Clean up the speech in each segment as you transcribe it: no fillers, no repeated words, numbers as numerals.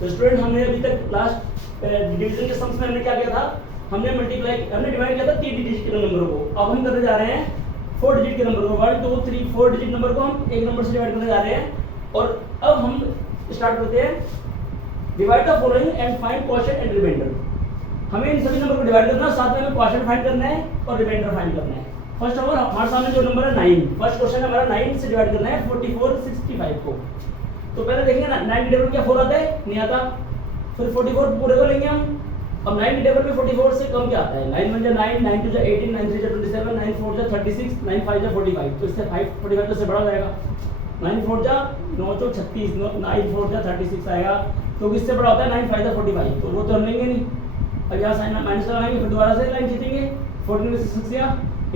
तो स्टूडेंट हमने अभी तक लास्ट डिवीजन के सम्स में हमने क्या किया था, हमने डिवाइड किया था 3 डिजिट के नंबरों को। अब हम करने जा रहे हैं 4 डिजिट के नंबर को। 1 2 3 4 डिजिट नंबर को हम एक नंबर से डिवाइड करने जा रहे हैं। और अब हम स्टार्ट करते हैं, divide the following and find quotient and remainder. हमें इन सभी नंबर को डिवाइड करना, साथ में हमें क्वोशिएंट फाइंड करना है और रिमाइंडर फाइंड करना है। फर्स्ट ऑफ ऑल हमारे सामने जो नंबर है 9, फर्स्ट क्वेश्चन हमारा 9 से डिवाइड करना है 44 65 को। तो पहले देखेंगे ना 9 के टेबल क्या 4 आता है, नहीं आता। फिर 44 पूरे को लेंगे हम। अब 9 के टेबल में 44 से कम क्या आता है, 9 1 जा 9, 9 2 जा 18, 9 3 जा 27, 9 4 जा 36, 9 5 जा 45। तो इससे 45 तो से बड़ा हो जाएगा। 9 4 जा 9 4 36, 9 4 जा 36 आएगा। तो किससे बड़ा होता है, 9 5 जा 45। तो वो तो हम लेंगे नहीं। अब यहाँ साइन माइनस लगाएंगे, फिर दोबारा से लाइन खींचेंगे, 14 में से 6 या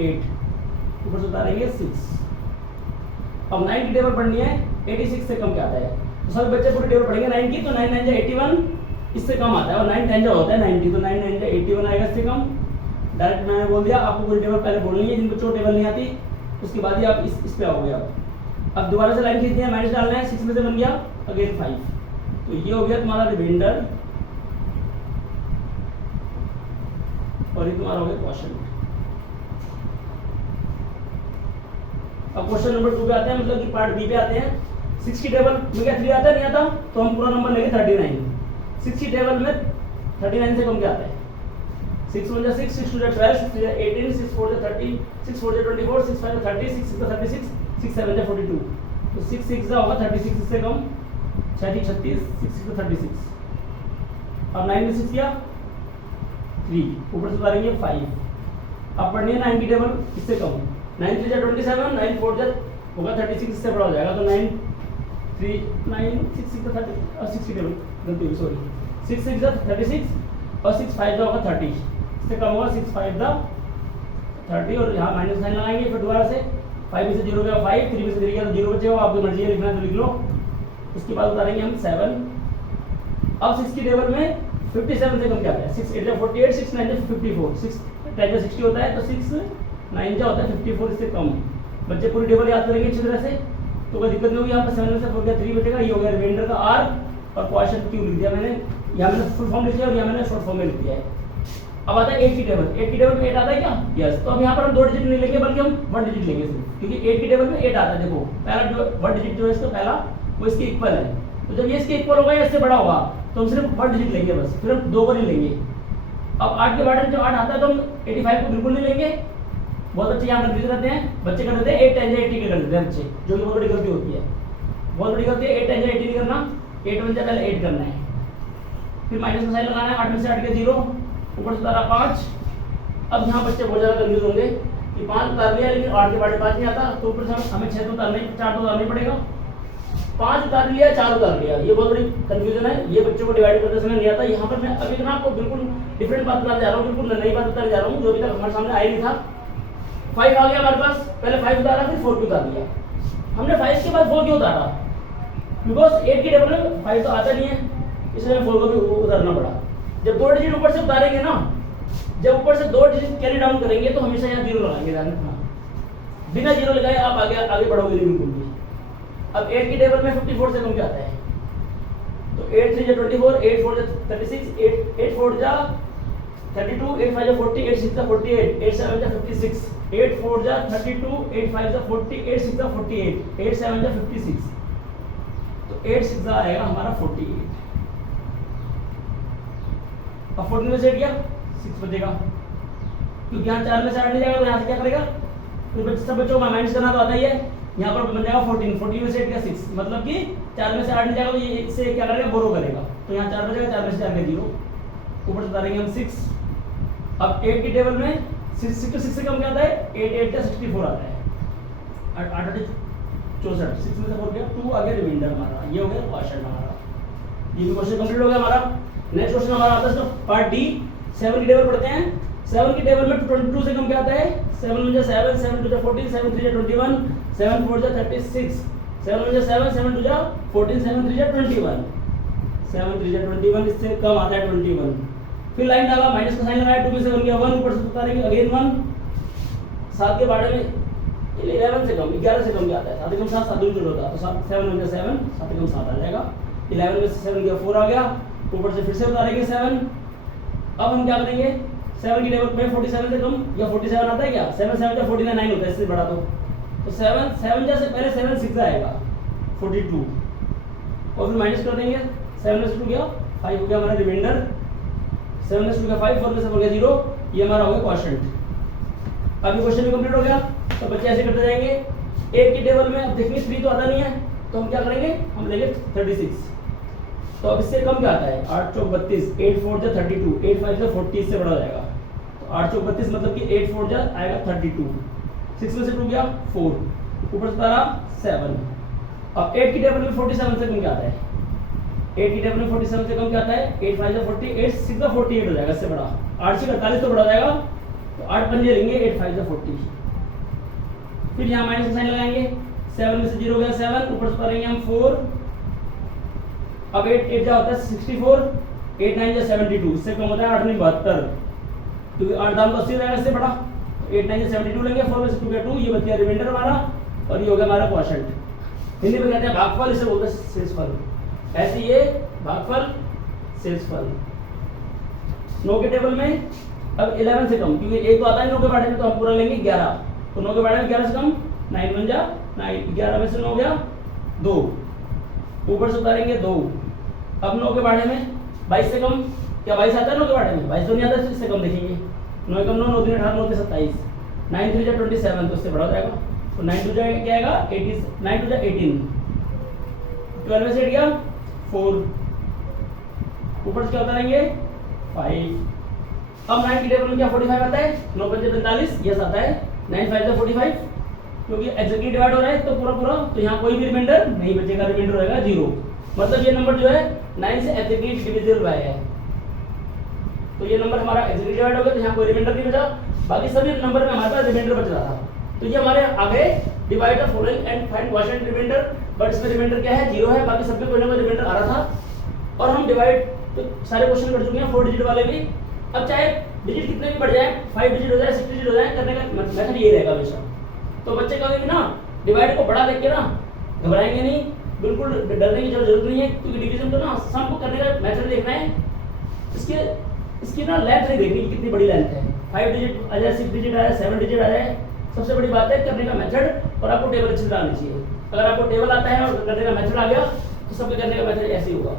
8, ऊपर से उतारेंगे 6। अब 9 की टेबल पढ़नी है, 86 से कम क्या आता है। तो सभी बच्चे पूरी टेबल पढ़ेंगे 9 की। तो 9 9 जा 81, इससे कम आता है। और 9 10 जा होता है 90, तो 9 9 जा 81 आएगा, इससे कम। डायरेक्ट मैंने बोल दिया, आपको पूरी टेबल पहले बोलनी है, जिन बच्चों को टेबल नहीं आती उसके बाद ही आप इस पे आओगे। अब दोबारा से लाइन खींचनी है, माइनस डालना है, 6 में से बन गया अगेन 5। तो ये हो गया तुम्हारा रिमाइंडर और ये तुम्हारा हो गया क्वोशिएंट। अब क्वेश्चन नंबर 2 पे आते हैं, मतलब कि पार्ट बी पे आते हैं। 6 की टेबल में क्या 3 आता है, नहीं आता। तो हम पूरा नंबर लेंगे 39। 6 की टेबल में 39 से कम क्या आता है, 6 1 जा 6, 6 2 जा 12, 6 3 जा 18, 6 4 जा 30, 6 4 जा 24, 6 5 जा 30, 6 6 जा 36, 6 7 जा 42। तो 6 6 जा होगा 36, इससे कम 6 6 36, 6 6 जा 36। अब 9 में 6 किया 3, ऊपर से उतारेंगे 5। अब पढ़नी है 9 की टेबल, इससे कम 9 3 जा 27, 9 4 जा होगा 36, इससे बड़ा हो जाएगा। तो 9 3 9 6 6 जा 30 और 6 की टेबल गलती हुई, सॉरी, 6 6 जा 36 और 6 5 जा होगा 30, इससे कम होगा 6 5 जा 30। और यहाँ माइनस साइन लगाएंगे, फिर दोबारा से 5 में से 0 गया 5, 3 में से 3 गया तो 0 बचेगा। आपकी मर्जी है लिखना है तो लिख लो। उसके बाद उतारेंगे हम 7। अब 6 की टेबल में 57 से कम क्या है, 6 8 जा 48, 6 9 जा 54, 6 10 जा 60 होता है, तो 6 9 जा होता है 54, इससे कम। बच्चे पूरी टेबल याद करेंगे अच्छी तरह से, तो कोई दिक्कत नहीं होगी। यहाँ पर 7 में से 4 गया 3 बचेगा, ये हो गया रिमाइंडर का आर। और क्वोशिएंट क्यू लिख दिया मैंने, यहाँ मैंने फुल फॉर्म लिख दिया और यहाँ मैंने शॉर्ट फॉर्म में लिख दिया है। अब आता है 8 की टेबल। 8 की टेबल में 8 आता है क्या, यस। तो अब यहाँ पर हम 2 डिजिट नहीं लेंगे बल्कि हम 1 डिजिट लेंगे सिर्फ, क्योंकि 8 की टेबल में 8 आता है। देखो पहला जो 1 डिजिट जो है इसका पहला, वो इसके इक्वल है। तो जब ये इसके इक्वल होगा या इससे बड़ा होगा तो हम सिर्फ 1 डिजिट लेंगे बस, फिर हम 2 को नहीं लेंगे। अब 8 के बाद जब 8 आता है तो हम 85 को बिल्कुल नहीं लेंगे। बहुत बच्चे यहाँ कंफ्यूज रहते हैं, बच्चे कर देते हैं 8 10 जा 80 के कर देते हैं बच्चे, जो कि बहुत बड़ी गलती होती है, बहुत बड़ी गलती है। 8 10 जा 80 नहीं करना, 8 1 जा पहले 8 करना है, फिर माइनस का साइन लगाना है। 8 में से 8 के 0, ऊपर से उतारा 5। अब यहाँ बच्चे बहुत ज़्यादा कंफ्यूज होंगे कि 5 उतार लिया लेकिन 8 के बाद 5 नहीं आता, तो ऊपर से हमें 6 तो उतारना ही, 4 तो उतारना ही पड़ेगा। 5 उतार लिया 4 उतार लिया, ये बहुत बड़ी कंफ्यूजन है, ये बच्चों को डिवाइड करते समय नहीं आता। यहाँ पर मैं अभी आपको बिल्कुल डिफरेंट बात बताने जा रहा हूँ, बिल्कुल नई बात बताने जा रहा हूँ, जो अभी तक हमारे सामने आई नहीं था। 5 आ गया हमारे पास, पहले 5 उतारा फिर 4 उतार दिया। हमने 5 के बाद 4 क्यों उतारा, बिकॉज 8 की टेबल में 5 तो आता नहीं है, इसलिए 4 को भी उतारना पड़ा। जब 2 डिजिट ऊपर से उतारेंगे ना, जब ऊपर से 2 डिजिट कैरी डाउन करेंगे तो हमेशा यहाँ 0 लगाएंगे, ध्यान रखना। बिना 0 लगाए आप आगे बढ़ोगे नहीं बिल्कुल भी। अब 8 की टेबल में 54 से कम क्या आता है, तो 8 3 जा 24, 8 4 जा 36, 8 4 जा 32, 8 5 जा 40, 8 6 जा 48, 8 7 जा 56, 8 4 जा 32, 8 5 जा 40, 8 6 जा 48, 8 7 जा 56। तो 8 6 जा आएगा हमारा 48। अब 14 में से 8 गया 6 बचेगा, क्योंकि यहाँ 4 में से 8 नहीं जाएगा तो यहाँ से क्या करेगा, फिर सब बच्चों को माइनस करना तो आता ही है। यहाँ पर बन जाएगा 14, 14 में से 8 गया 6, मतलब कि 4 में से 8 नहीं जाएगा तो ये इससे क्या करेगा, बोरो करेगा। तो यहाँ 4 बचेगा, 4 में से 4 गया 0, ऊपर से उतारेंगे हम 6। अब 8 की टेबल में 6 से कम क्या आता है, 8 8 का 64 आता है, 8 8 64, 6 में से 4 गया 2, आगे रिमाइंडर हमारा। ये हो गया क्वेश्चन हमारा, ये भी क्वेश्चन कंप्लीट हो गया हमारा। नेक्स्ट क्वेश्चन हमारा आता है पार्ट डी। 7 की टेबल पढ़ते हैं। 7 की टेबल में 22 से कम क्या आता है, 7 में 7, 7 2 जा 14, 7 3 जा 21, 7 4 जा 36, 7 में 7, 7 2 जा 14, 7 3 जा 21, 7 3 जा 21, इससे कम आता है 21। फिर लाइन डाला, माइनस का साइन लगाया, 2 में से बन गया 1, ऊपर से उतारेंगे अगेन 1। 7 के बारे में 11 से कम, 11 से कम क्या आता है, 7 कम 7, 7 दूर होता है, तो 7 7 1 जा 7, 7 कम 7 आ जाएगा। 11 में से 7 गया 4 आ गया, ऊपर से फिर से उतारेंगे 7। अब हम क्या करेंगे, 7 की टेबल में 47 से कम या 47 आता है क्या, 7 7 या 49 9 होता है, इससे बड़ा तो 7 7 जैसे पहले 7 6 आएगा 42 और फिर माइनस कर देंगे, 7 में से 2 गया 5 हो गया हमारा रिमाइंडर, 7 में से 2 गया 5, 4 में से 4 गया 0, ये हमारा हो गया क्वोशंट। अब ये क्वेश्चन भी कंप्लीट हो गया। तो बच्चे ऐसे करते जाएंगे। एक की टेबल में अब देखिए 3 तो आता नहीं है, तो हम क्या करेंगे, हम लेंगे 36। तो अब इससे कम क्या आता है, 8 चौक 32, 8 4 जा 32, 8 5 जा 40, इससे बड़ा हो जाएगा। तो 8 चौक 32 मतलब कि 8 4 जा आएगा 32, 6 में से 2 गया 4, ऊपर से तारा 7। अब 8 की टेबल में 47 से कम क्या आता है, 8 की टेबल में 47 से कम क्या आता है, 8 5 जा 40, 8 6 जा 48 हो जाएगा, इससे बड़ा 8 से 48 तो बड़ा हो जाएगा, तो 8 पंजे लेंगे, 8 5 जा 40। फिर यहाँ माइनस का साइन लगाएंगे, 7 में से 0 गया 7, ऊपर से उतारेंगे हम 4। अब 8 8 जा होता है 64, 8 9 जा 72, इससे कम होता है 8 9 72, क्योंकि 8 दाम तो 80 रहेगा, इससे बड़ा। तो 8 9 जा 72 लेंगे, 4 में से 2 गया 2, ये बच गया रिमाइंडर हमारा, और ये हो गया हमारा क्वोशंट। हिंदी में कहते हैं भागफल, इसे बोलते हैं शेषफल। ऐसे ये भागफल शेषफल। 9 के टेबल में अब 11 से कम, क्योंकि एक तो आता है 9 के बारे में, तो हम पूरा लेंगे 11, तो 9 के बारे में 11 से कम 9 1 जा 9, 11 में से 9 गया 2, ऊपर से उतारेंगे 2। अब 9 के बारे में 22 से कम, क्या 22 आता है 9 के बारे में, 22 तो नहीं आता, तो इससे कम देखेंगे। 9 कम 9, 9 3 18, 9 3 27, 9 3 जा 27, तो इससे बड़ा हो जाएगा। तो 9 2 जा क्या आएगा 18, 9 2 जा 18, 12 में से 8 गया 4, ऊपर से क्या उतारेंगे 5। अब 9 की टेबल में क्या 45 आता है, 9 5 45, यस आता है, 9 5 जा 45, क्योंकि एग्जैक्टली डिवाइड हो रहा है तो पूरा पूरा, तो यहाँ कोई भी रिमाइंडर नहीं बचेगा, रिमाइंडर रहेगा 0। मतलब ये नंबर जो है 9 से एग्जैक्टली डिविजिबल बाय है, तो ये नंबर हमारा एग्जैक्टली डिवाइड हो गया, तो यहाँ कोई रिमाइंडर नहीं बचा, बाकी सभी नंबर में हमारे पास रिमाइंडर बच रहा था। तो ये हमारे आगे divide the following and find quotient remainder, but इसमें रिमाइंडर क्या है 0 है, बाकी सबके कोई ना कोई रिमाइंडर आ रहा था। और हम डिवाइड तो सारे क्वेश्चन कर चुके हैं 4 डिजिट वाले भी। अब चाहे डिजिट कितने भी बढ़ जाए, 5 डिजिट हो जाए 6 डिजिट हो जाए, करने का मेथड ये रहेगा हमेशा। तो बच्चे कभी भी ना डिवाइड को बड़ा देख के ना घबराएंगे नहीं, बिल्कुल डरने की जरूरत नहीं है, क्योंकि डिवीजन तो ना सम को करने का मेथड देखना है, इसकी ना लेंथ नहीं देखनी कितनी बड़ी लेंथ है, 5 डिजिट आ जाए 6 डिजिट आ जाए 7 डिजिट आ जाए, सबसे बड़ी बात है करने का मेथड, और आपको टेबल अच्छी तरह आनी चाहिए। अगर आपको टेबल आता है और करने का मेथड आ गया तो सबके करने का मेथड ऐसे ही होगा।